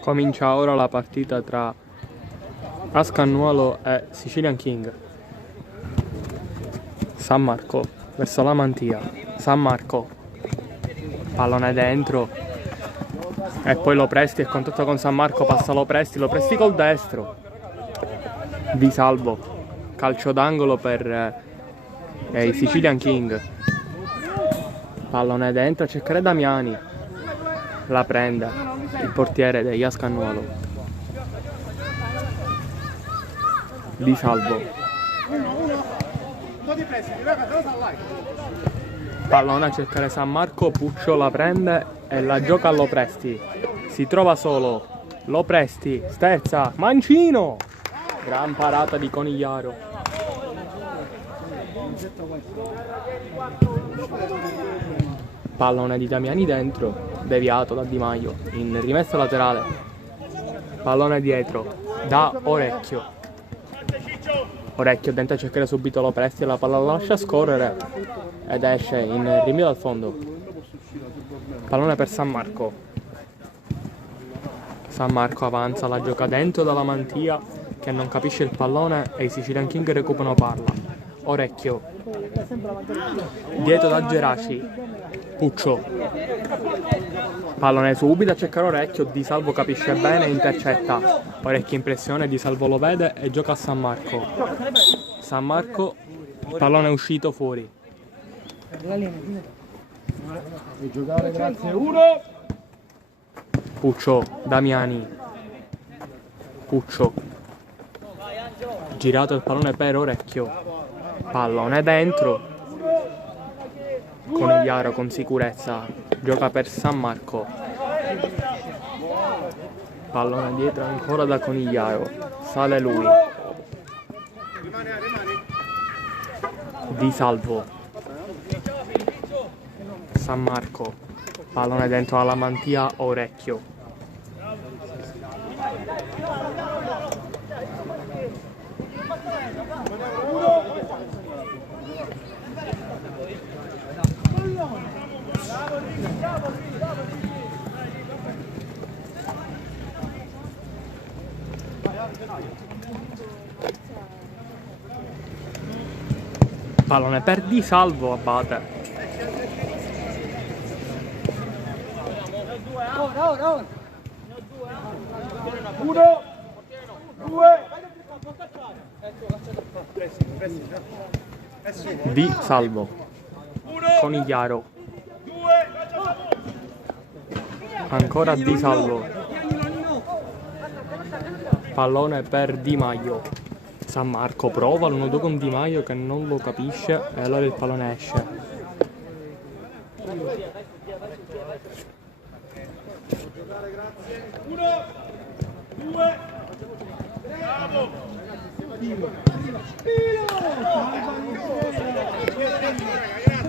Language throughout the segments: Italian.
Comincia ora la partita tra Ascannuolo e Sicilian King. San Marco verso la Mantia. San Marco, pallone dentro e poi Lopresti è contatto con San Marco, passa Lopresti col destro. Di Salvo, calcio d'angolo per i Sicilian King. Pallone dentro a cercare Damiani, la prende il portiere degli Ascannuolo. Di Salvo, pallone a cercare San Marco, Puccio la prende e la gioca a Lopresti. Si trova solo Lopresti, sterza, mancino, gran parata di Conigliaro. Pallone di Damiani dentro, deviato da Di Maio, in rimessa laterale. Pallone dietro, da Orecchio. Orecchio tenta a cercare subito Lopresti e la palla la lascia scorrere ed esce in rinvio dal fondo. Pallone per San Marco. San Marco avanza, la gioca dentro dalla Mantia che non capisce il pallone e i Sicilian King recuperano palla. Orecchio. Dietro da Geraci. Puccio. Pallone subito a cercare Orecchio, Di Salvo capisce bene e intercetta. Orecchio in pressione, Di Salvo lo vede e gioca a San Marco. San Marco, il pallone è uscito fuori. Puccio, Damiani. Puccio. Girato il pallone per Orecchio. Pallone dentro. Conigliaro con sicurezza gioca per San Marco. Pallone dietro ancora da Conigliaro, sale lui. Di Salvo. San Marco, pallone dentro alla Mantia, Orecchio. Pallone per Di Salvo, Abate. Uno, due. Di Salvo. Conigliaro. Ancora Di Salvo. Pallone per Di Maio. San Marco prova l'1-2 con Di Maio che non lo capisce e allora il pallone esce. Uno, due, bravo.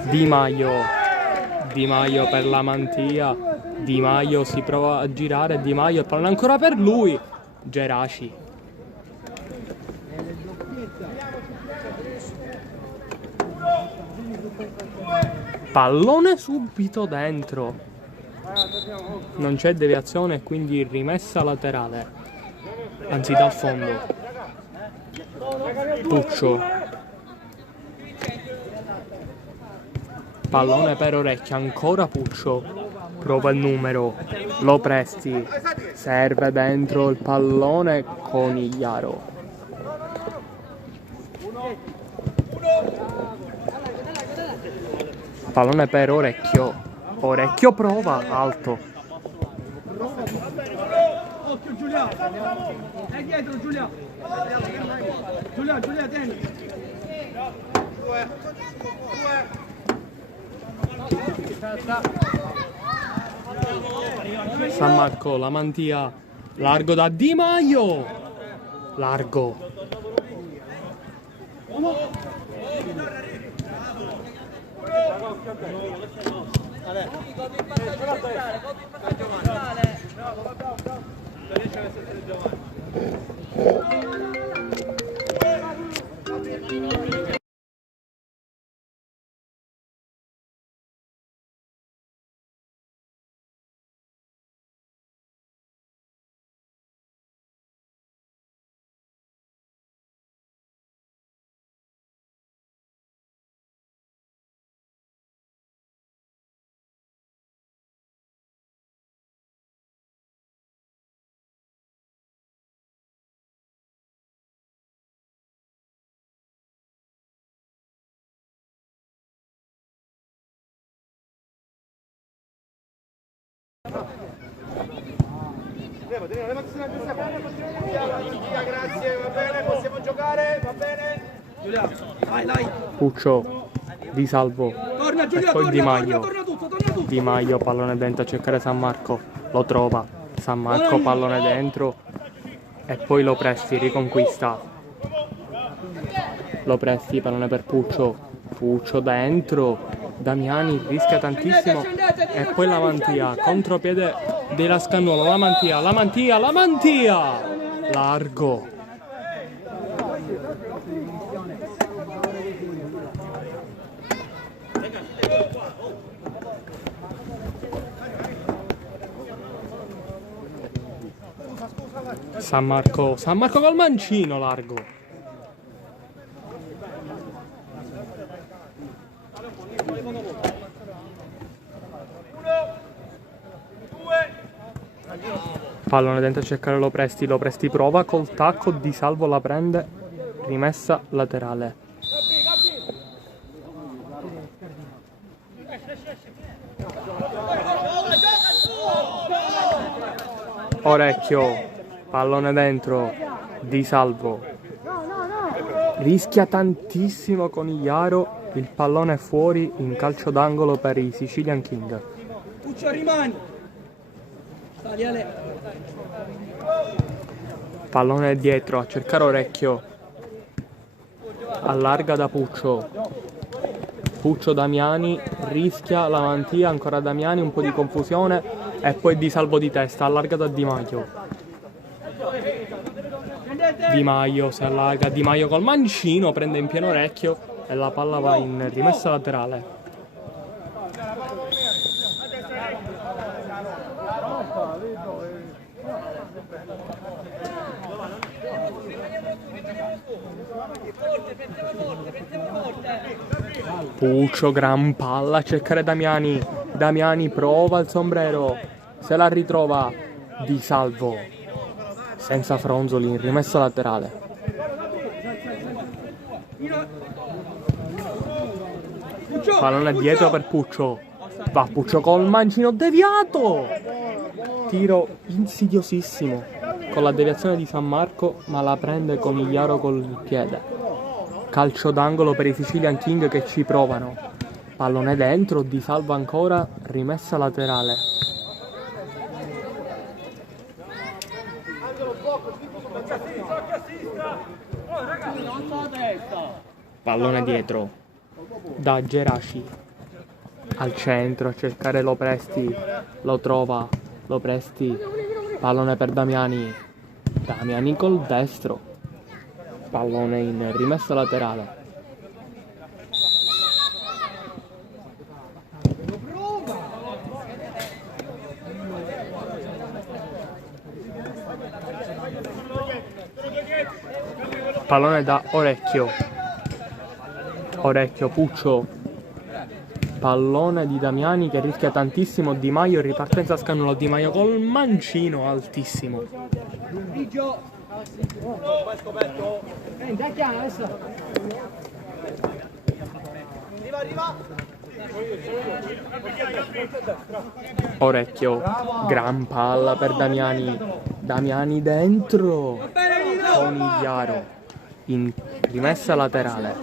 Di Maio. Di Maio per la Mantia. Di Maio si prova a girare. Di Maio, il pallone ancora per lui. Geraci. Pallone subito dentro. Non c'è deviazione, quindi rimessa laterale. Anzi dal fondo. Puccio. Pallone per Orecchio, ancora Puccio. Prova il numero. Lopresti. Serve dentro il pallone Conigliaro. Pallone per Orecchio. Orecchio prova, alto. Occhio Giulia. È dietro Giulia. Giulia, tieni. San Marco, la Mantia. Largo da Di Maio. Largo. Grazie, va bene, possiamo giocare, va bene? Giulia, vai. Puccio, Di Salvo, Torna Giulia, e poi Di Maio. torna tutto. Di Maio, pallone dentro a cercare San Marco, lo trova, San Marco, pallone dentro e poi lo presti, riconquista. Lo presti, pallone per Puccio, Puccio dentro, Damiani rischia tantissimo e poi la Mantia, contropiede della Scannuolo, la Mantia, largo. San Marco col mancino largo. Pallone dentro a cercare lo presti prova col tacco, Di Salvo la prende, rimessa laterale. Orecchio, pallone dentro, Di Salvo. Rischia tantissimo con Igliaro, il pallone è fuori in calcio d'angolo per i Sicilian King. Puccio rimani. Sali Ale. Pallone dietro a cercare Orecchio. Allarga da Puccio. Puccio Damiani, rischia la Mantia, ancora Damiani, un po' di confusione e poi Di Salvo di testa, allarga da Di Maio. Di Maio si allarga, Di Maio col mancino, prende in pieno Orecchio e la palla va in rimessa laterale. Puccio, gran palla a cercare Damiani. Damiani prova il sombrero, se la ritrova Di Salvo, senza fronzoli, in rimessa laterale. Pallone dietro per Puccio, va Puccio col mancino deviato, tiro insidiosissimo con la deviazione di San Marco, ma la prende con Igliaro col piede. Calcio d'angolo per i Sicilian King che ci provano. Pallone dentro, Di Salvo ancora, rimessa laterale. Pallone dietro, da Geraci. Al centro a cercare lo presti, lo trova, lo presti. Pallone per Damiani. Damiani col destro. Pallone in rimessa laterale. Pallone da Orecchio. Orecchio, Puccio. Pallone di Damiani che rischia tantissimo. Di Maio in ripartenza Scannuolo. Di Maio col mancino altissimo. Orecchio, gran palla per Damiani. Damiani dentro con Igliaro in rimessa laterale.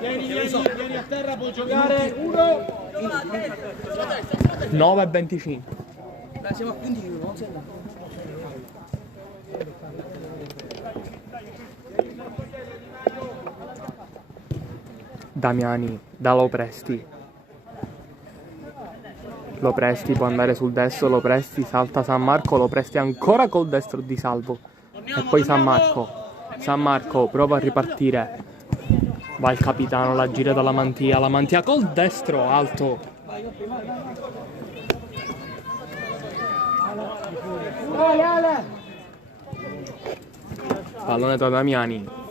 Vieni a terra, può giocare. 9:25. Siamo a 15 minuti. Damiani da Lopresti. Lopresti può andare sul destro, Lopresti salta San Marco, Lopresti ancora col destro di salvo. E poi San Marco. San Marco prova a ripartire. Va il capitano, la gira dalla Mantia, la Mantia col destro alto. Pallone da Damiani.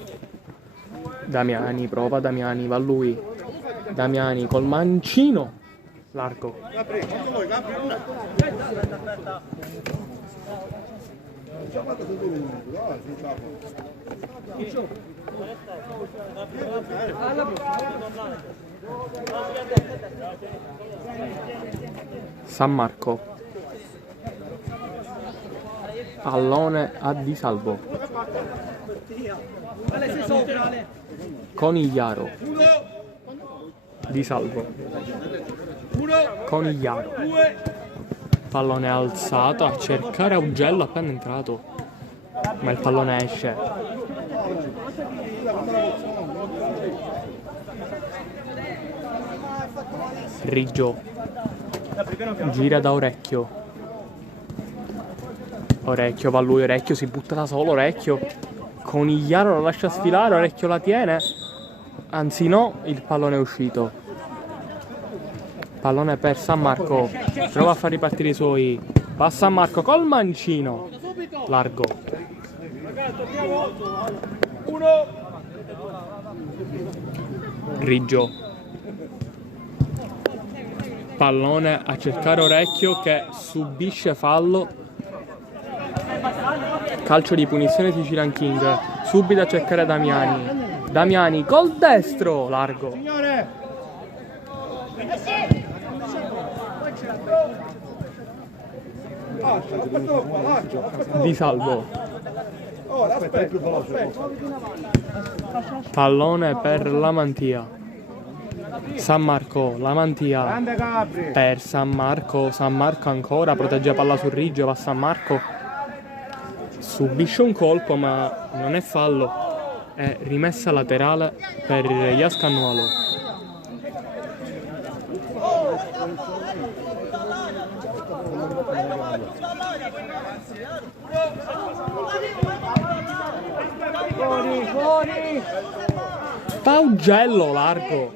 Damiani, prova Damiani, va lui. Damiani col mancino. Largo. San Marco. Pallone a Di Salvo. Conigliaro. Di Salvo. Conigliaro. Pallone alzato a cercare Augello appena entrato. Ma il pallone esce. Riggio. Gira da Orecchio. Orecchio va lui, Orecchio si butta da solo, Orecchio. Conigliaro lo lascia sfilare, Orecchio la tiene. Anzi no, il pallone è uscito. Pallone per San Marco. Prova a far ripartire i suoi. Va San Marco col mancino. Largo. Riggio. Pallone a cercare Orecchio che subisce fallo. Calcio di punizione Sicilian King. Subito a cercare Damiani. Damiani col destro. Largo. Di Salvo. Pallone per la Mantia. San Marco, la Mantia per San Marco. San Marco ancora protegge palla sul Riggio. Va San Marco. Subisce un colpo ma non è fallo. È rimessa laterale per Iascannuolo. Augello largo.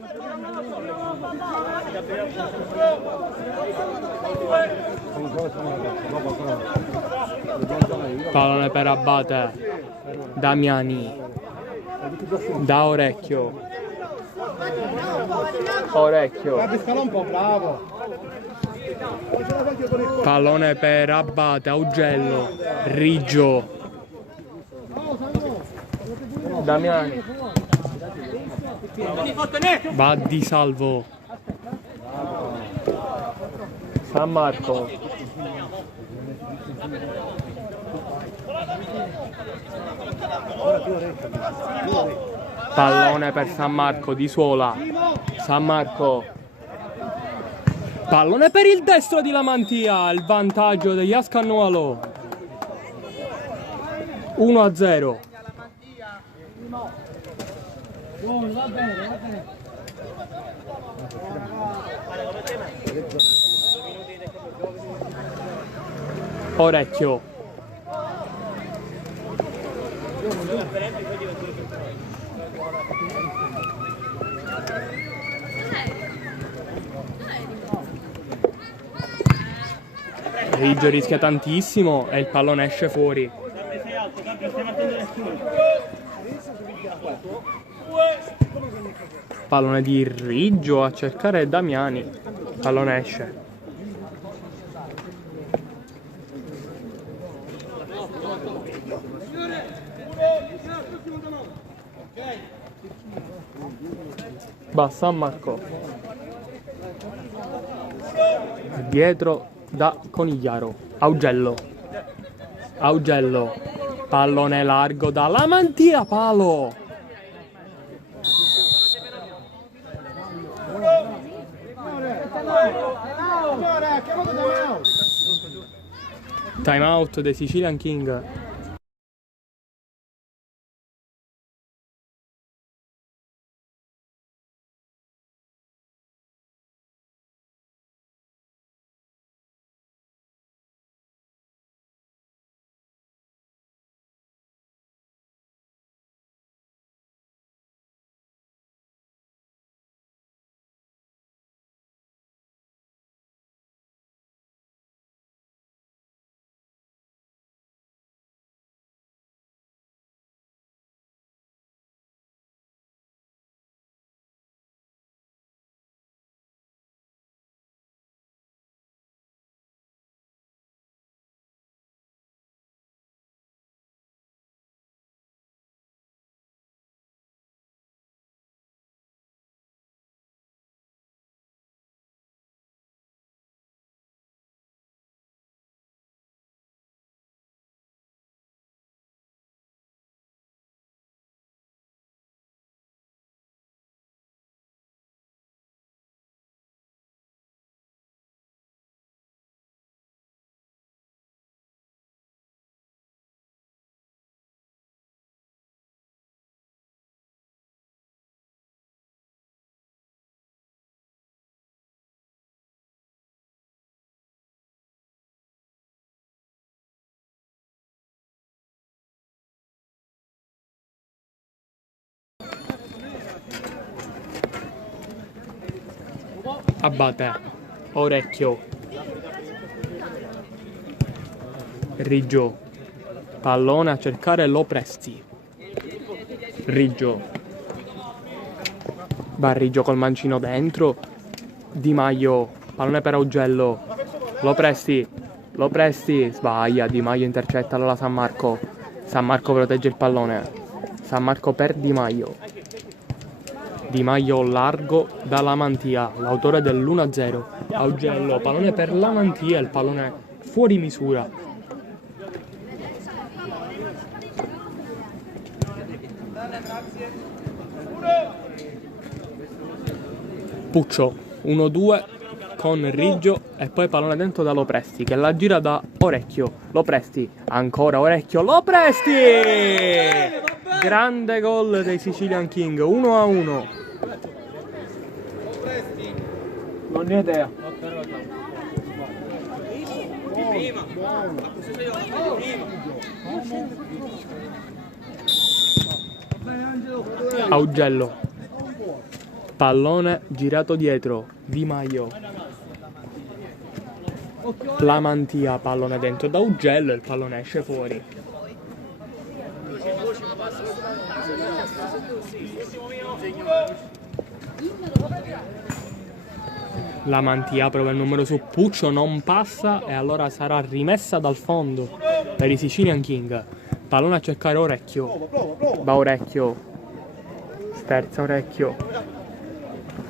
Pallone per Abate. Damiani. Da Orecchio. Orecchio. Pallone per Abate. Augello. Riggio. Damiani. Va Di Salvo. San Marco. Pallone per San Marco di Suola. San Marco. Pallone per il destro di Lamantia. Il vantaggio degli Ascannuolo. 1-0. Va bene, va bene. Orecchio. Riggio rischia tantissimo e il pallone esce fuori. Pallone di Riggio a cercare Damiani. Pallone esce. Va San Marco. Dietro da Conigliaro. Augello. Augello. Pallone largo da Lamantia. Palo. Time out dei Sicilian King. Abate, Orecchio, Riggio, pallone a cercare Lopresti, Riggio, Barriggio col mancino dentro, Di Maio, pallone per Augello, Lopresti, sbaglia, Di Maio intercetta, allora San Marco protegge il pallone, San Marco per Di Maio. Di Maio largo da Lamantia, l'autore dell'1-0. Augello, pallone per Lamantia, il pallone fuori misura. Puccio, 1-2 con Riggio e poi pallone dentro da Lopresti che la gira da Orecchio. Lopresti, ancora Orecchio, Lopresti! Grande gol dei Sicilian King, 1-1. Non ne ho idea. Augello, pallone girato dietro, Di Maio, Lamantia, pallone dentro da Augello e il pallone esce fuori. Lamantia prova il numero su Puccio, non passa e allora sarà rimessa dal fondo per i Sicilian King. Pallone a cercare Orecchio, va Orecchio, sterza Orecchio,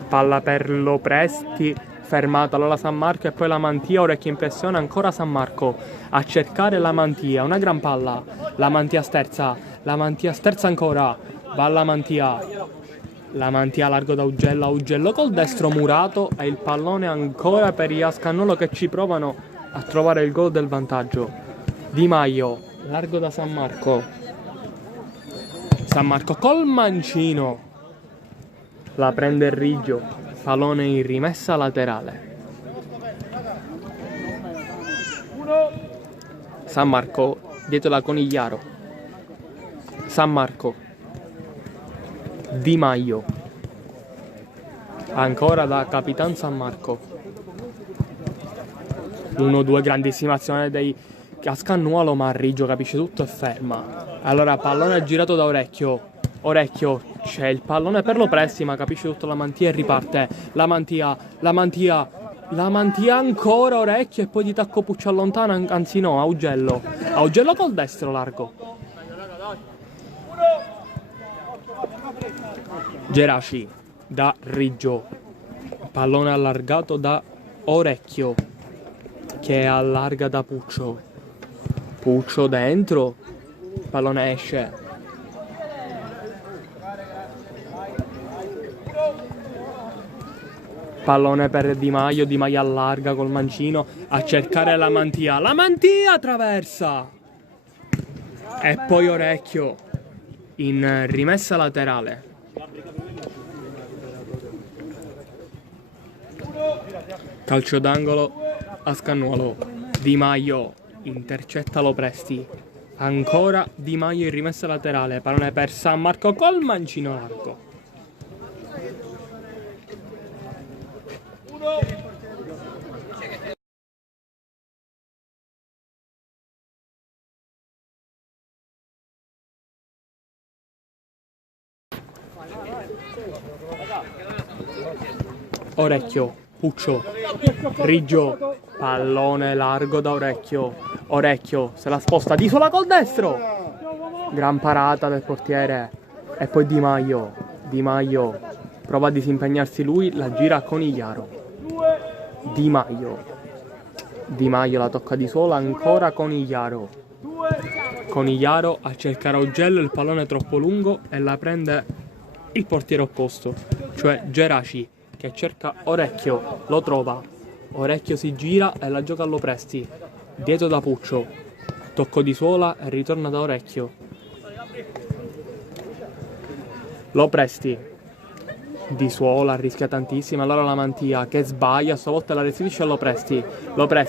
palla per Lopresti, fermata allora San Marco e poi Lamantia, Orecchio in pressione, ancora San Marco a cercare Lamantia, una gran palla, Lamantia sterza ancora, va Lamantia largo da Augello, Augello col destro murato e il pallone ancora per gli Ascannuolo che ci provano a trovare il gol del vantaggio. Di Maio, largo da San Marco col mancino, la prende Riggio, pallone in rimessa laterale. San Marco dietro la Conigliaro, San Marco, Di Maio, ancora da Capitan San Marco. 1-2, grandissima azione dei Ascannuolo, ma Riggio capisce tutto e ferma. Allora pallone girato da Orecchio, c'è il pallone per Lopresti ma capisce tutto Lamantia e riparte. Lamantia ancora Orecchio e poi di tacco Puccio allontana, anzi no, Augello col destro largo. Geraci da Riggio, pallone allargato da Orecchio che allarga da Puccio dentro, pallone esce. Pallone per Di Maio allarga col mancino a cercare Lamantia attraversa e poi Orecchio in rimessa laterale. Calcio d'angolo Ascannuolo, Di Maio intercetta Lopresti, ancora Di Maio in rimessa laterale, pallone per San Marco col mancino largo. Orecchio, Puccio, Riggio, pallone largo da Orecchio se la sposta di sola col destro, gran parata del portiere e poi Di Maio prova a disimpegnarsi lui, la gira a Conigliaro. Di Maio la tocca di sola, ancora Conigliaro a cercare Augello, il pallone è troppo lungo e la prende il portiere opposto, cioè Geraci, che cerca Orecchio, lo trova, Orecchio si gira e la gioca a Lopresti, dietro da Puccio, tocco di suola e ritorna da Orecchio. Lopresti di suola, rischia tantissimo, allora Lamantia che sbaglia, a sua volta la restituisce a Lopresti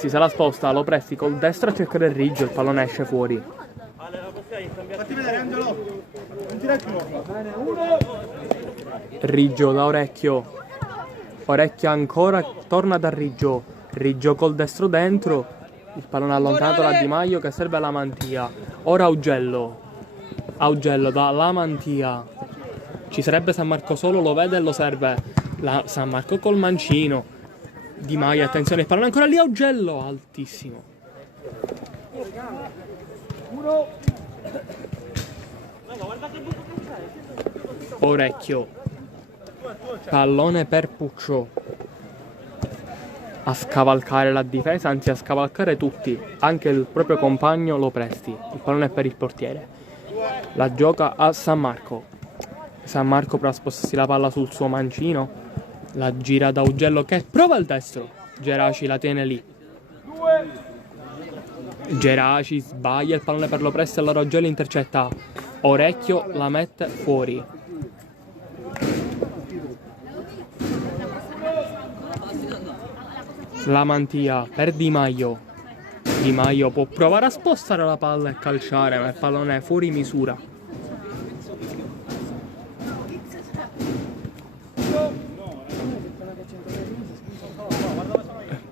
se la sposta, Lopresti col destro a cercare il Riggio, il pallone esce fuori. Fatti vedere Angelo, non ti più. Riggio da Orecchio, Orecchio ancora, torna da Riggio. Riggio col destro dentro. Il pallone allontanato da Di Maio che serve alla Mantia. Ora Augello. Augello dalla Mantia. Ci sarebbe San Marco solo, lo vede e lo serve. San Marco col mancino. Di Maio, attenzione, il pallone ancora lì, Augello, altissimo. Orecchio. Pallone per Puccio. A scavalcare la difesa, anzi a scavalcare tutti. Anche il proprio compagno lo presti. Il pallone è per il portiere. La gioca a San Marco. San Marco prova a spostarsi la palla sul suo mancino. La gira da Augello che prova il destro. Geraci la tiene lì. Geraci sbaglia, il pallone per lo presta e allora Augello intercetta. Orecchio la mette fuori. La Mantia per Di Maio. Di Maio può provare a spostare la palla e calciare, ma il pallone è fuori misura.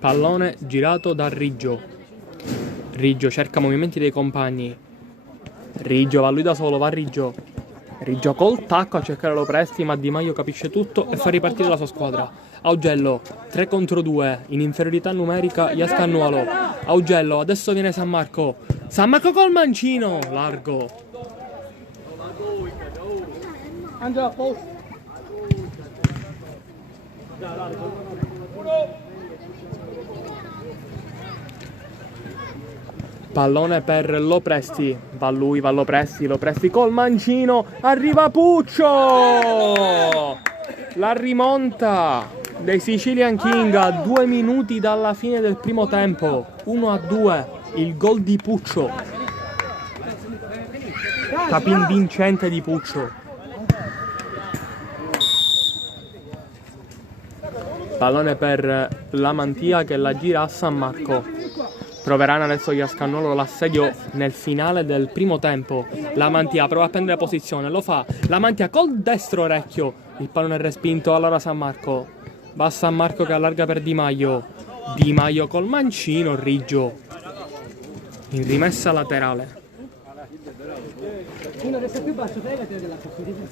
Pallone girato da Riggio. Riggio cerca movimenti dei compagni. Riggio va lui da solo, va Riggio. Riggio col tacco a cercare lo presti, ma Di Maio capisce tutto e fa ripartire la sua squadra. Augello, 3 contro 2, in inferiorità numerica Iascannuolo. Augello, adesso viene San Marco. San Marco col mancino, largo. Pallone per Lopresti, va lui, va Lopresti col mancino, arriva Puccio! La rimonta dei Sicilian King a 2 minuti dalla fine del primo tempo, 1-2, il gol di Puccio. Capin vincente di Puccio. Pallone per la Mantia che la gira a San Marco. Proveranno adesso Iascannuolo l'assedio nel finale del primo tempo. La Mantia prova a prendere posizione, lo fa. La Mantia col destro orecchio. Il pallone è respinto, allora San Marco. Va San Marco che allarga per Di Maio. Di Maio col mancino, Riggio. In rimessa laterale. Uno resta più basso, fregatene della possibilità.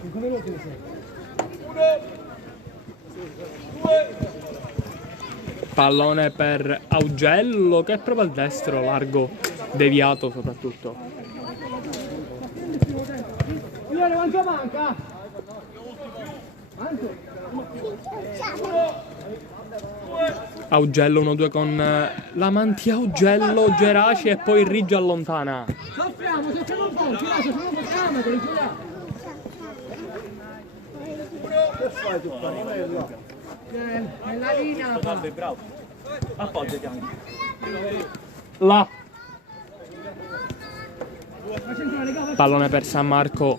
5 minuti mi serve. Pallone per Augello che prova il destro, largo, deviato soprattutto. Signore, quanto manca? Augello 1-2 con la Mantia, Augello, Geraci e poi Riggio allontana. Soffriamo un po', tirato, sono un po' calmate, richiudiamo. Che fai tu? Nella linea. Bravo. Appoggiati anche. Là. Pallone per San Marco.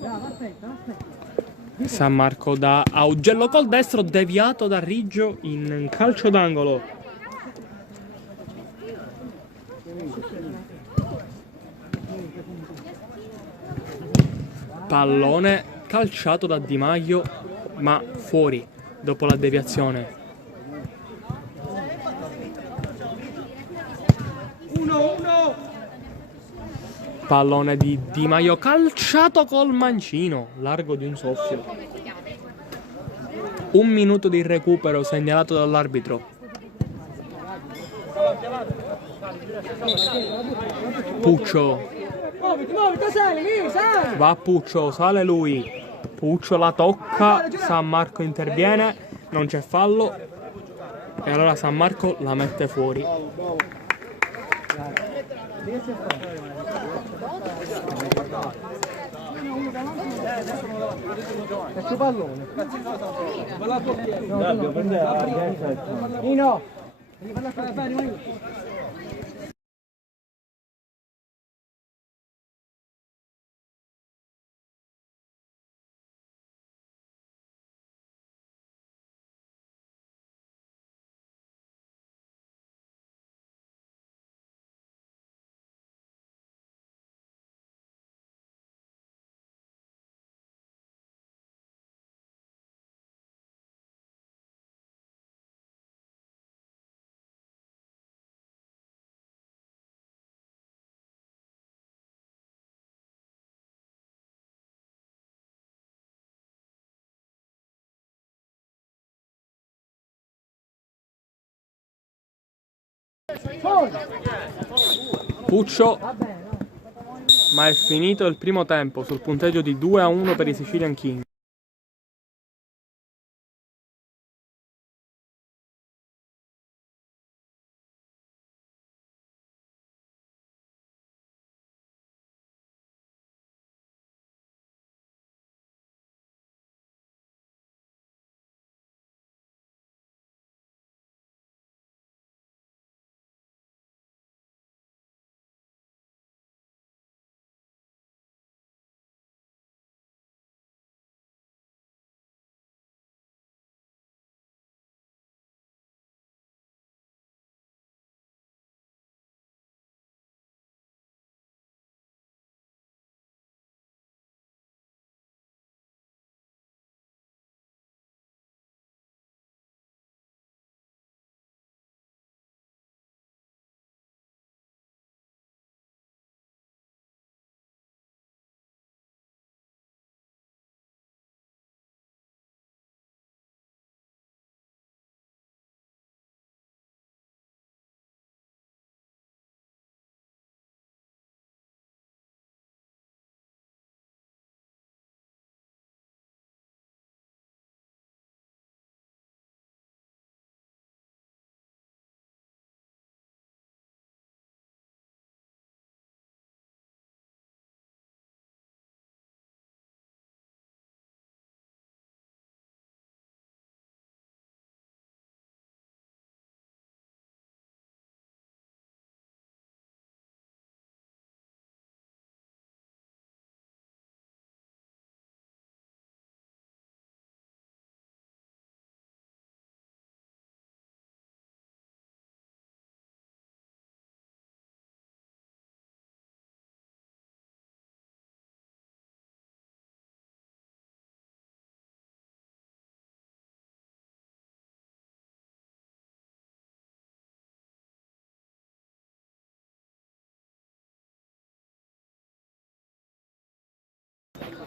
San Marco da Augello col destro, deviato da Riggio in calcio d'angolo. Pallone calciato da Di Maio, ma fuori dopo la deviazione. 1-1. Pallone di Di Maio calciato col mancino, largo di un soffio. 1 minuto di recupero segnalato dall'arbitro. Puccio. Muoviti, sali, sali. Va Puccio, sale lui. Puccio la tocca, San Marco interviene, non c'è fallo. E allora San Marco la mette fuori. Faccio pallone. No. Puccio, ma è finito il primo tempo sul punteggio di 2-1 per i Sicilian King.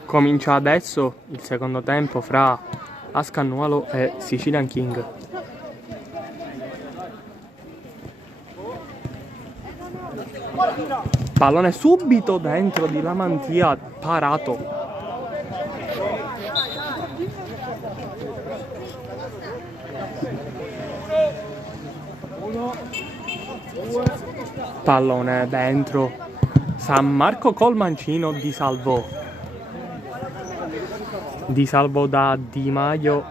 Comincia adesso il secondo tempo fra Ascannuolo e Sicilian King. Pallone subito dentro di Lamantia, parato. Pallone dentro. San Marco col mancino di Salvo. Di Salvo da Di Maio,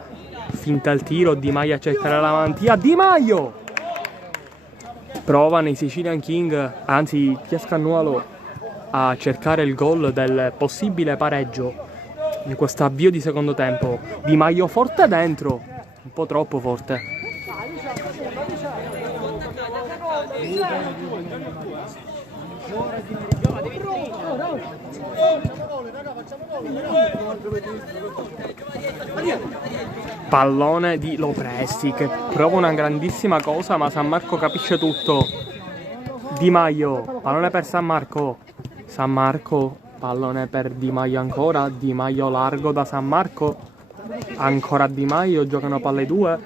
finta il tiro, Di Maio a cercare la Mantia, Di Maio! Provano i Sicilian King, anzi Ascannuolo, a cercare il gol del possibile pareggio in questo avvio di secondo tempo. Di Maio forte dentro, un po' troppo forte. Pallone di Lopresti che prova una grandissima cosa, ma San Marco capisce tutto. Di Maio, pallone per San Marco. San Marco, pallone per Di Maio ancora. Di Maio largo da San Marco. Ancora Di Maio, giocano palle due.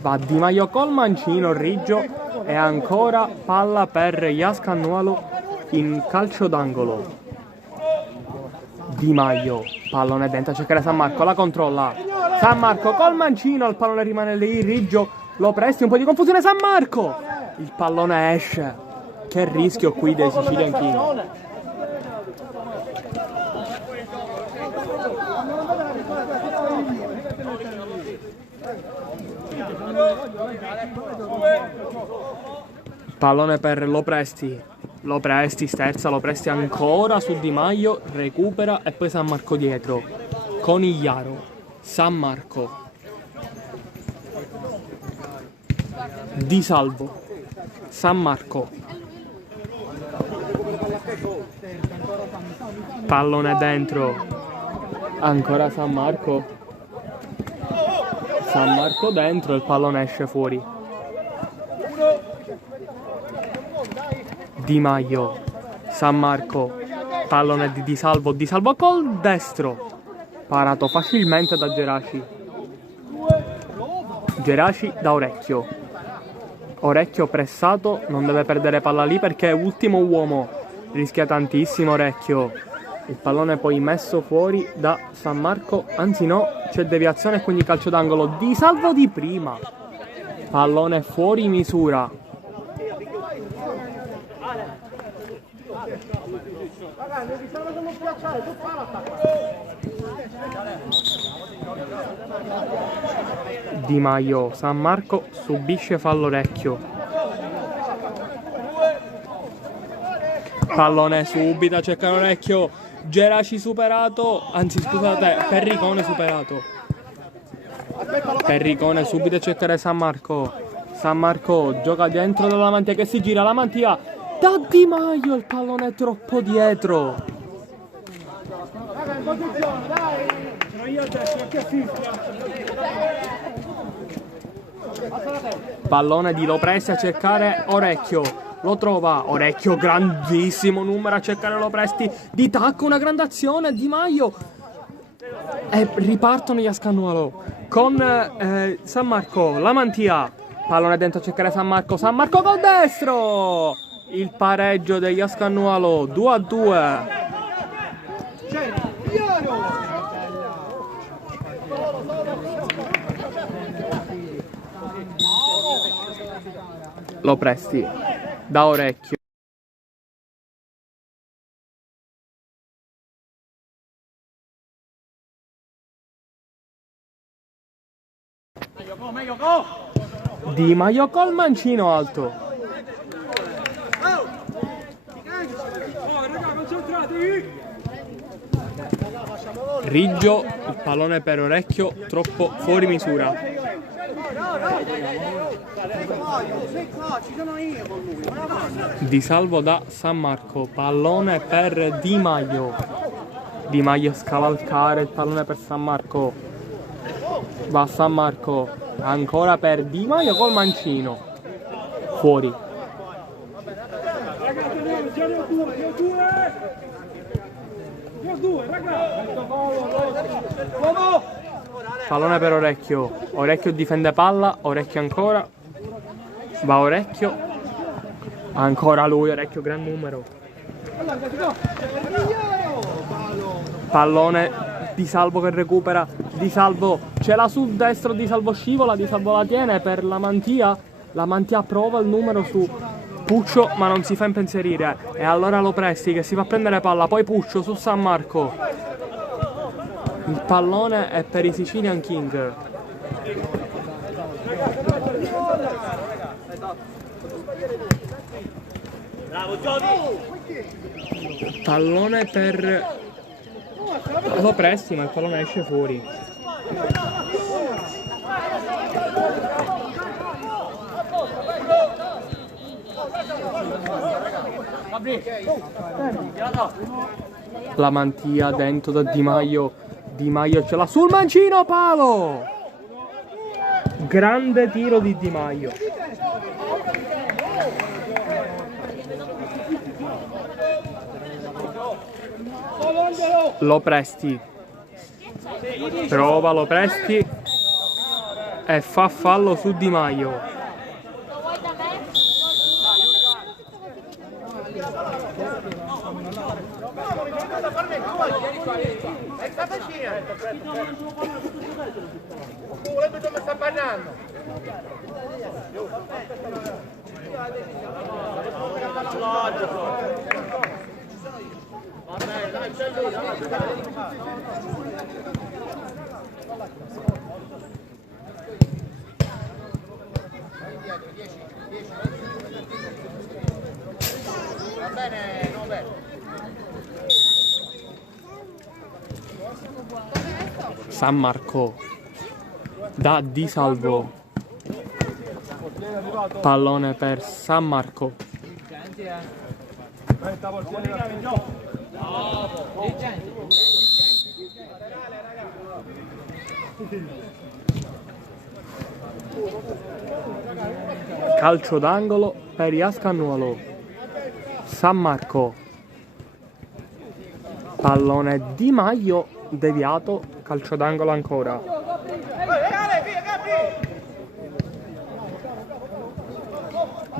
Va Di Maio col mancino, Riggio. E ancora palla per Ascannuolo in calcio d'angolo. Di Maio, pallone dentro a cercare San Marco, la controlla. San Marco col mancino, il pallone rimane lì, Riggio, Lopresti, un po' di confusione, San Marco! Il pallone esce. Che rischio qui dei Sicilian King. Pallone per Lopresti. Lopresti sterza, Lopresti ancora su Di Maio, recupera e poi San Marco dietro. Conigliaro, San Marco. Di Salvo, San Marco. Pallone dentro. Ancora San Marco. San Marco dentro, il pallone esce fuori. Di Maio, San Marco, pallone di Salvo, Di Salvo col destro, parato facilmente da Geraci. Geraci da orecchio. Orecchio pressato, non deve perdere palla lì perché è ultimo uomo, rischia tantissimo Orecchio. Il pallone poi messo fuori da San Marco, anzi no, c'è deviazione e quindi calcio d'angolo di Salvo di prima. Pallone fuori misura. Di Maio, San Marco subisce fallo Orecchio. Pallone subito a cercare Orecchio. Geraci superato, anzi scusate, Perricone superato. Perricone subito a cercare San Marco. San Marco gioca dentro dalla Mantia che si gira, la Mantia da Di Maio, il pallone è troppo dietro. Pallone di Lopresti a cercare Orecchio. Lo trova Orecchio, grandissimo numero a cercare Lopresti. Di tacco, una grande azione. Di Maio. E ripartono gli Ascannuolo con San Marco, la Mantia. Pallone dentro a cercare San Marco. San Marco col destro. Il pareggio degli Ascannuolo 2-2. Lopresti da Orecchio. Di Maio col mancino alto. Riggio, il pallone per Orecchio, troppo fuori misura. Di Salvo da San Marco, pallone per Di Maio. Di Maio scavalcare il pallone per San Marco. Va San Marco, ancora per Di Maio col mancino. Fuori. Pallone per Orecchio. Orecchio difende palla, Orecchio ancora. Va Orecchio. Ancora lui, Orecchio, gran numero. Pallone Di Salvo che recupera. Di Salvo ce l'ha sul destro, Di Salvo scivola, Di Salvo la tiene per la Mantia. La Mantia prova il numero su Puccio ma non si fa impensierire. E allora Lopresti che si fa prendere palla. Poi Puccio su San Marco. Il pallone è per i Sicilian King. Pallone per Lopresti ma il pallone esce fuori. La Mantia dentro da Di Maio. Di Maio ce l'ha sul mancino, palo! Grande tiro di Di Maio. Lopresti. Prova Lopresti. E fa fallo su Di Maio. San Marco da Di Salvo. Pallone per San Marco. Calcio d'angolo per Ascannuolo. San Marco. Pallone Di Maio deviato, calcio d'angolo ancora.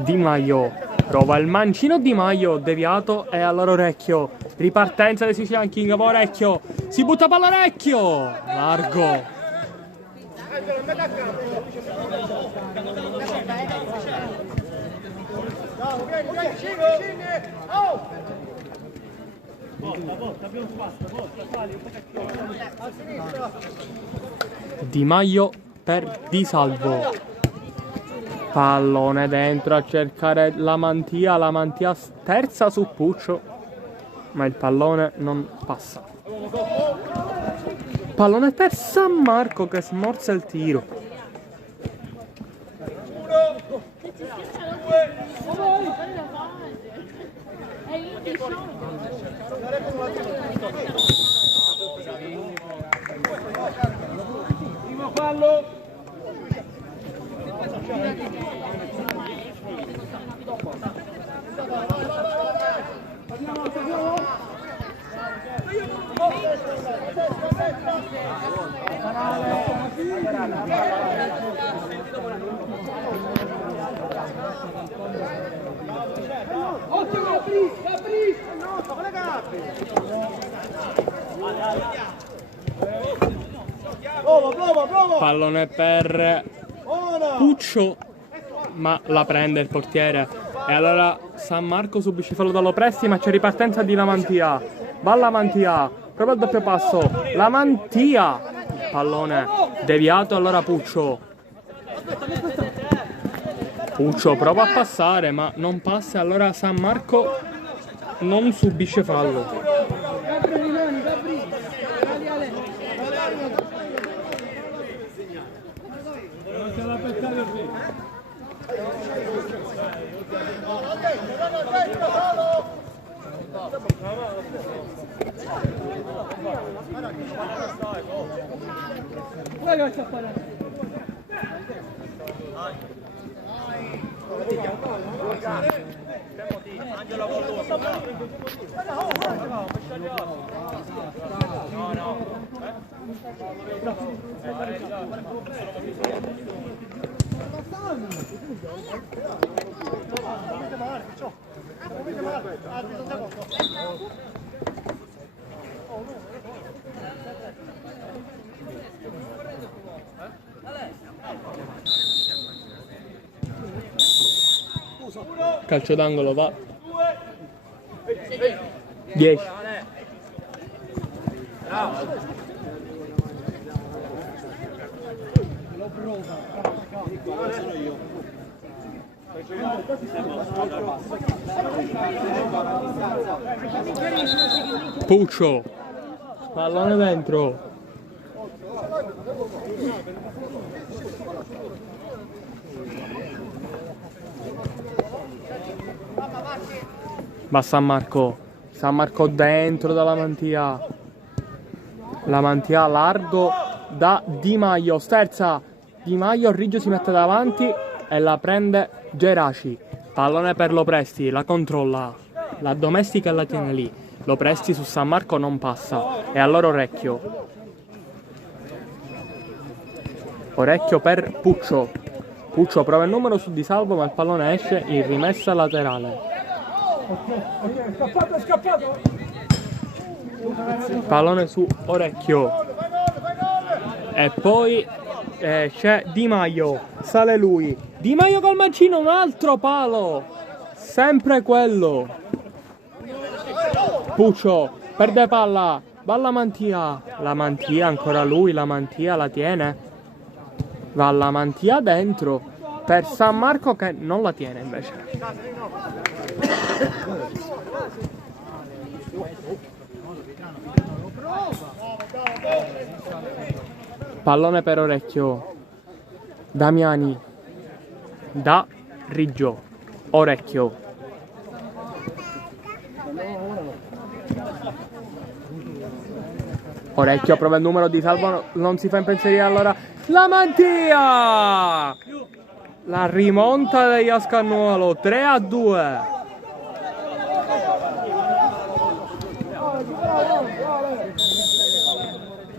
Di Maio prova il mancino Di Maio deviato e allora Orecchio. Ripartenza dei Sicilian King, va Orecchio, si butta palla Orecchio, largo. Di Maio per Di Salvo. Pallone dentro a cercare la mantia terza su Puccio, ma il pallone non passa. Pallone per San Marco che smorza il tiro. Primo fallo. Pallone per Puccio, ma la prende il portiere. E allora San Marco subisce fallo da Lopresti, ma c'è ripartenza di Lamantia. Va Lamantia, prova il doppio passo. Lamantia, pallone deviato, allora Puccio. Puccio prova a passare, ma non passa, allora San Marco non subisce fallo. Calcio d'angolo va 10. Puccio, pallone dentro. Va San Marco dentro dalla Mantia. La Mantia largo da Di Maio, sterza. Di Maio, Riggio si mette davanti e la prende Geraci. Pallone per Lopresti, la controlla, la domestica e la tiene lì. Lopresti su San Marco non passa e allora Orecchio. Orecchio per Puccio. Puccio prova il numero su Di Salvo, ma il pallone esce in rimessa laterale. È scappato! Pallone su Orecchio. E poi c'è Di Maio, sale lui. Di Maio col mancino, un altro palo. Sempre quello. Puccio perde palla, va la Mantia. La Mantia, ancora lui, la Mantia la tiene. Va la Mantia dentro per San Marco che non la tiene invece. Pallone per Orecchio. Damiani da Riggio. Orecchio. Orecchio prova il numero Di Salvo, non si fa impensierire allora la Mantia! La rimonta degli Ascannuolo, 3-2.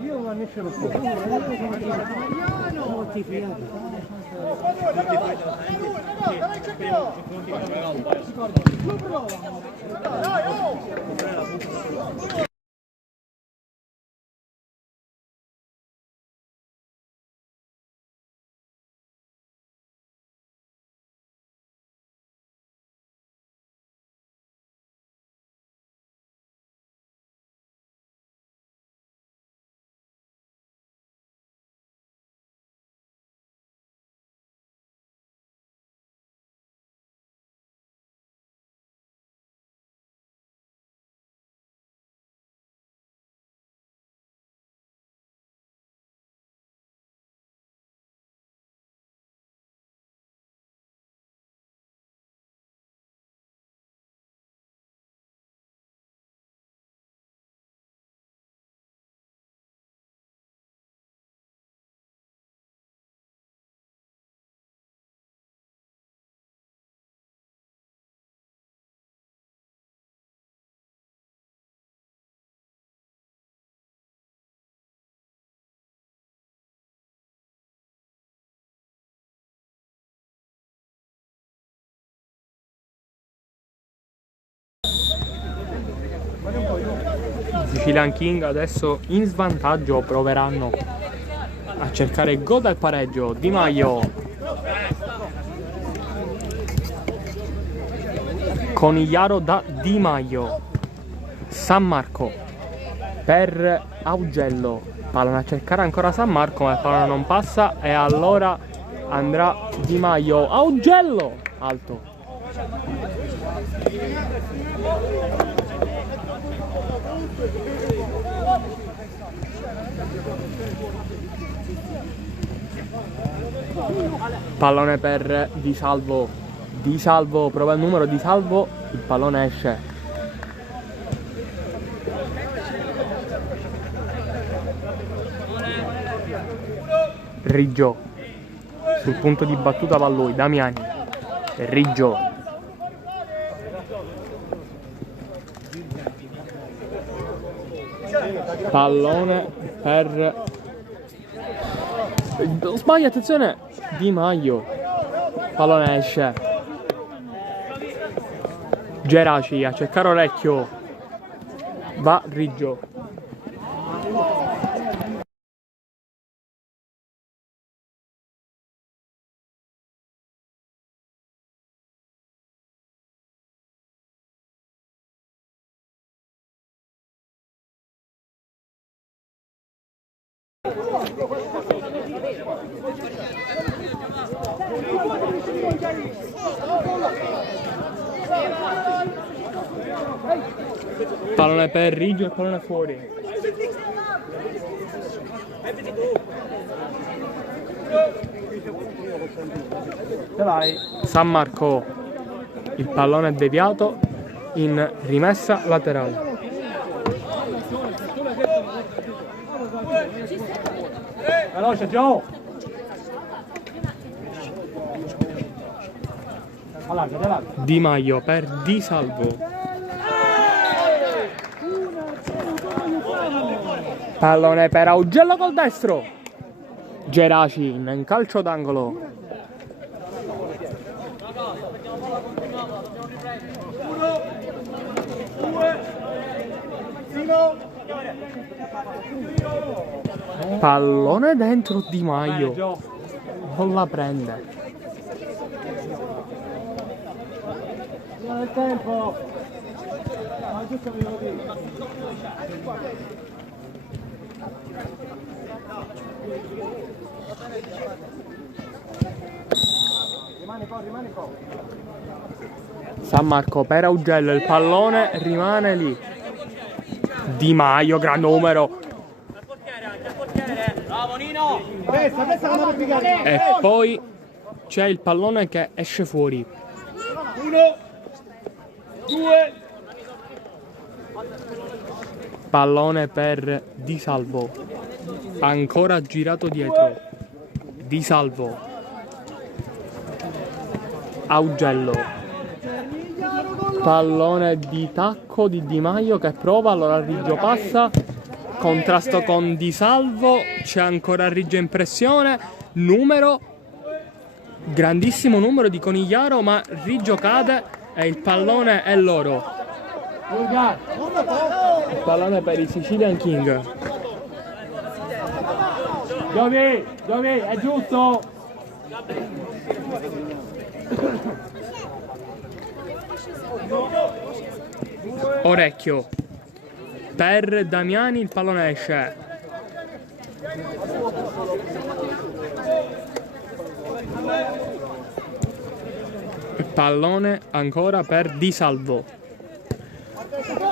Io non ne ce l'ho più. Sicilian King adesso in svantaggio proveranno a cercare il gol del pareggio. Di Maio Conigliaro da Di Maio. San Marco per Augello, pallone a cercare ancora San Marco ma il pallone non passa e allora andrà Di Maio. Augello alto. Pallone per Di Salvo. Di Salvo prova il numero Di Salvo, il pallone esce. Riggio sul punto di battuta va lui, Damiani. Riggio. Pallone per sbaglia, attenzione, Di Maio. Pallone esce. Geraci a cercare Orecchio. Va Riggio. Pallone per Riggio e pallone fuori. San Marco, il pallone è deviato in rimessa laterale. Veloce Gio! Di Maio per Di Salvo. Pallone per Augello col destro. Geraci in calcio d'angolo. Pallone dentro Di Maio. Non la prende. Il tempo! Rimane qua. San Marco per Augello, il pallone rimane lì. Di Maio, gran numero. Bravo Nino! E poi c'è il pallone che esce fuori. 1, 2. Pallone per Di Salvo. Ancora girato dietro. Di Salvo. Augello. Pallone di tacco di Di Maio che prova, allora Riggio passa. Contrasto con Di Salvo. C'è ancora Riggio in pressione. Numero Grandissimo numero di Conigliaro, ma Riggio cade e il pallone è loro. Il pallone per i Sicilian King. Giovi, è giusto! Orecchio. Per Damiani il pallone esce. Il pallone ancora per Di Salvo.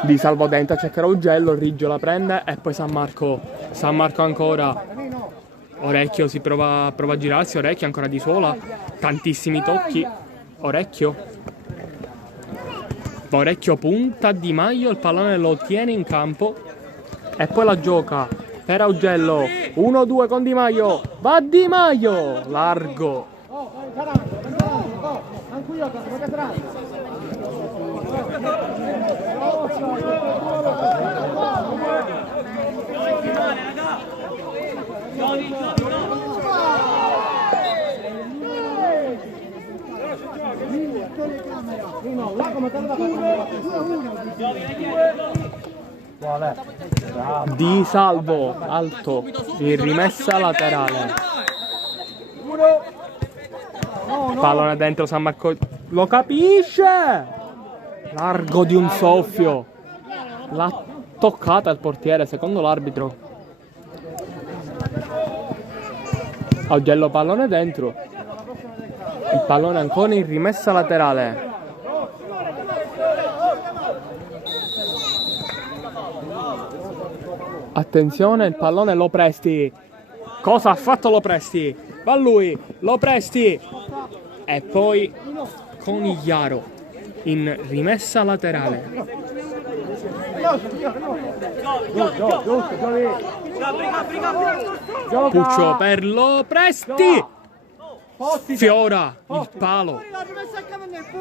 Di Salvo dentro, cercherà Augello, Riggio la prende e poi San Marco. San Marco ancora. Orecchio si prova a girarsi, Orecchio ancora di sola. Tantissimi tocchi. Orecchio. Orecchio punta Di Maio, il pallone lo tiene in campo e poi la gioca per Augello. 1-2 con Di Maio. Va Di Maio! Largo. Di Salvo alto in rimessa laterale. Pallone dentro, San Marco lo capisce. Largo di un soffio. L'ha toccata il portiere secondo l'arbitro. Augello pallone dentro. Il pallone ancora in rimessa laterale. Attenzione, il pallone lo presti. Cosa ha fatto Lo Presti? Va lui, Lo Presti. E poi Conigliaro in rimessa laterale. Puccio per Lo Presti. Fiora il palo.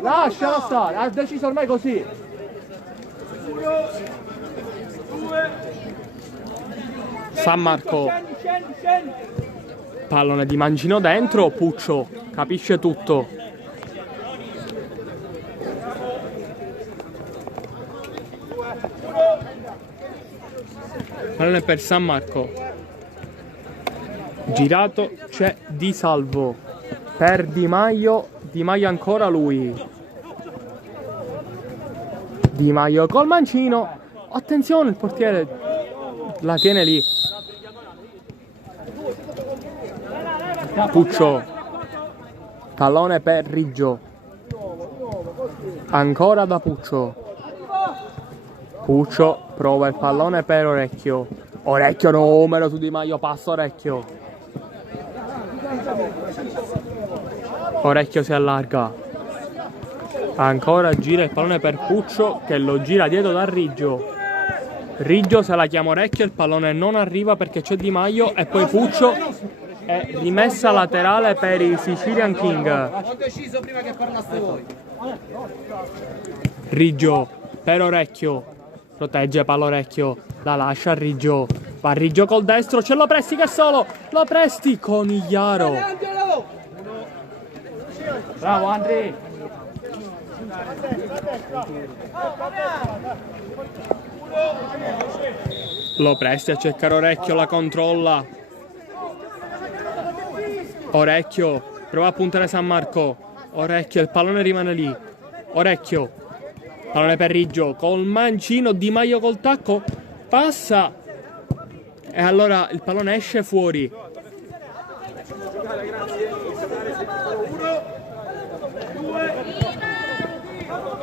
Lasciala stare, ha deciso ormai così. San Marco. Pallone di Mangino dentro, Puccio capisce tutto. Pallone per San Marco. Girato, c'è Di Salvo. Per Di Maio ancora lui. Di Maio col mancino. Attenzione, il portiere la tiene lì. Puccio. Pallone per Riggio. Ancora da Puccio. Puccio prova il pallone per Orecchio. Orecchio numero su Di Maio, passa Orecchio. Orecchio si allarga. Ancora gira il pallone per Puccio che lo gira dietro da Riggio. Riggio se la chiama Orecchio, il pallone non arriva perché c'è Di Maio e poi Puccio è rimessa laterale per i Sicilian King. Ho deciso prima che parlaste voi. Riggio per Orecchio. Protegge palla Orecchio. La lascia a Riggio. Va Riggio col destro. C'è Lo Presti che è solo. Lo Presti Conigliaro. Bravo Andri. Lo Presti a cercare Orecchio. La controlla. Orecchio prova a puntare San Marco. Orecchio, il pallone rimane lì. Orecchio, pallone per Riggio col mancino. Di Maio col tacco passa e allora il pallone esce fuori.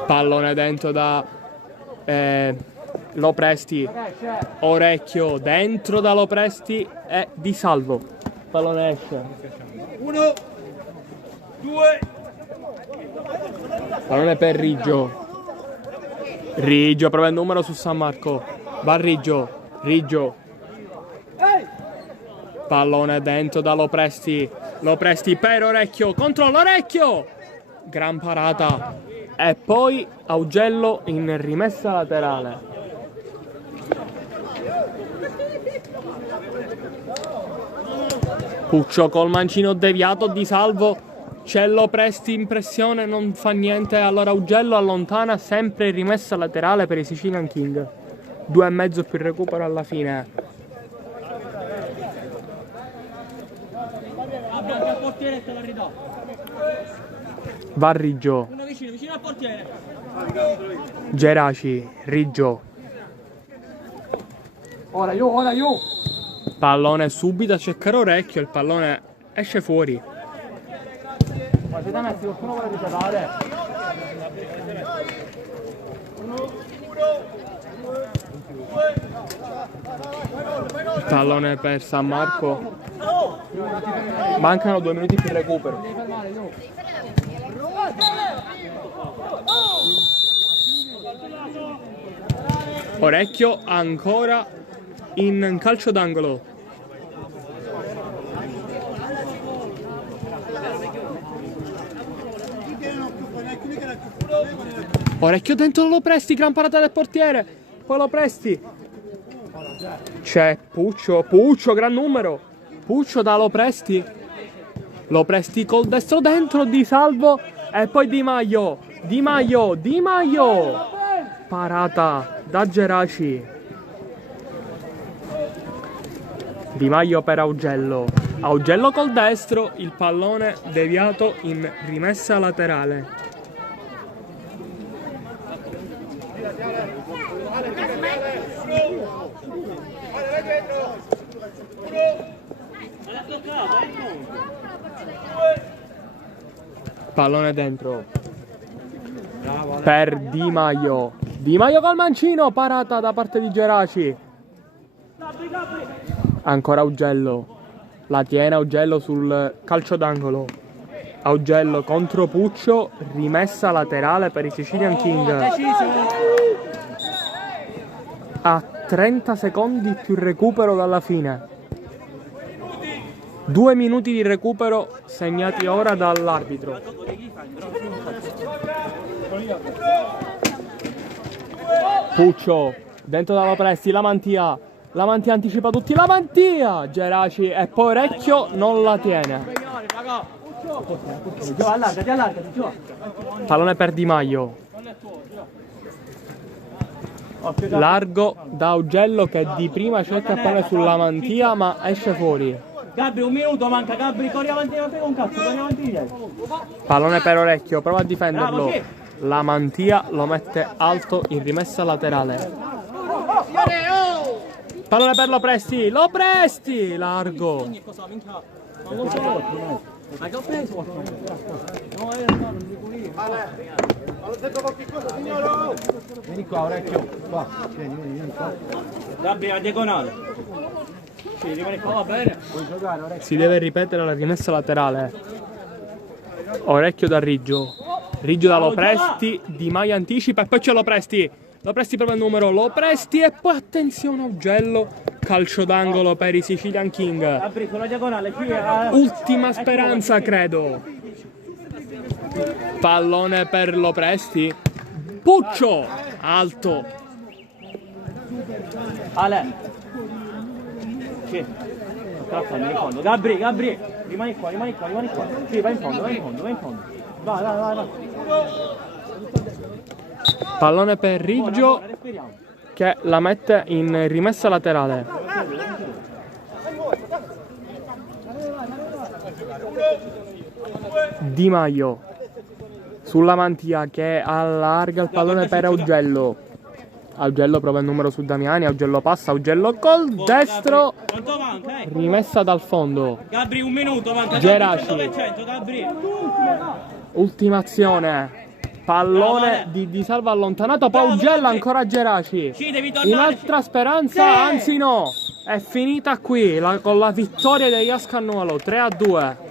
Pallone dentro da Lo Presti. Orecchio dentro da Lo Presti e Di Salvo. Pallone esce. 1, 2. Pallone per Riggio. Riggio prova il numero su San Marco. Va Riggio. Riggio. Pallone dentro da Lo Presti. Lo Presti per Orecchio. Controllo Orecchio. Gran parata. E poi Augello in rimessa laterale. Puccio col mancino deviato. Di Salvo C'è Lopresti in pressione, non fa niente. Allora Augello allontana, sempre rimessa laterale per i Sicilian King. 2,5 più il recupero alla fine. Abbiamo il portiere e te la ridò. Va Riggio. Uno vicino al portiere. Geraci, Riggio. Ora io. Pallone subito a cercare Orecchio, il pallone esce fuori. Ma se da me qualcuno vuole riservare. Pallone per San Marco. Mancano 2 minuti per il recupero. Orecchio ancora in calcio d'angolo. Orecchio dentro Lopresti, gran parata del portiere. Poi Lopresti. C'è Puccio, gran numero. Puccio da Lopresti. Lopresti col destro dentro, Di Salvo. E poi Di Maio. Di Maio. Parata da Geraci. Di Maio per Augello. Augello col destro, il pallone deviato in rimessa laterale. Pallone dentro per Di Maio. Di Maio col mancino, parata da parte di Geraci. Ancora Augello. La tiene Augello sul calcio d'angolo. Augello contro Puccio, rimessa laterale per i Sicilian King. A 30 secondi più recupero dalla fine. 2 minuti di recupero segnati ora dall'arbitro. Puccio dentro da Lopresti, la Mantia anticipa tutti, la Mantia, Geraci e poi Orecchio non la tiene. Pallone per Di Maio. Largo da Augello che di prima cerca il pallone sulla Mantia ma esce fuori. Gabri, un minuto manca, Gabri, corri avanti, non frega un cazzo, corri avanti. Pallone per Orecchio, prova a difenderlo. La Mantia lo mette alto in rimessa laterale. Pallone per Lopresti, largo. Ma che ho preso? Vieni qua, Orecchio. Qua. Vieni qua. Gabri, a diagonale. Sì, rimani qua, va bene. Puoi giocare, Orecchio. Si deve ripetere la rimessa laterale. Orecchio da Riggio. Riggio da Lopresti, Di Maio anticipa e poi c'è Lopresti. Lopresti prova il numero, Lopresti e poi attenzione Augello. Calcio d'angolo per i Sicilian King. Gabri, sulla diagonale, qui. Ultima speranza, credo. Pallone per Lopresti. Puccio, alto. Ale. Sì. Vieni in fondo. Gabri, rimani qua. Sì, vai in fondo. Vai. Pallone per Riggio che la mette in rimessa laterale. Di Maio sulla Mantia che allarga il pallone per Augello. Augello prova il numero su Damiani, Augello passa, Augello col destro. Quanto manca? Rimessa dal fondo. Gabri, un minuto manca. Geraci. 100%, Gabri. Ultima azione. Pallone di Salva allontanato, poi Augello ancora Geraci. Un'altra speranza, anzi no. È finita qui con la vittoria degli Ascannuolo 3-2.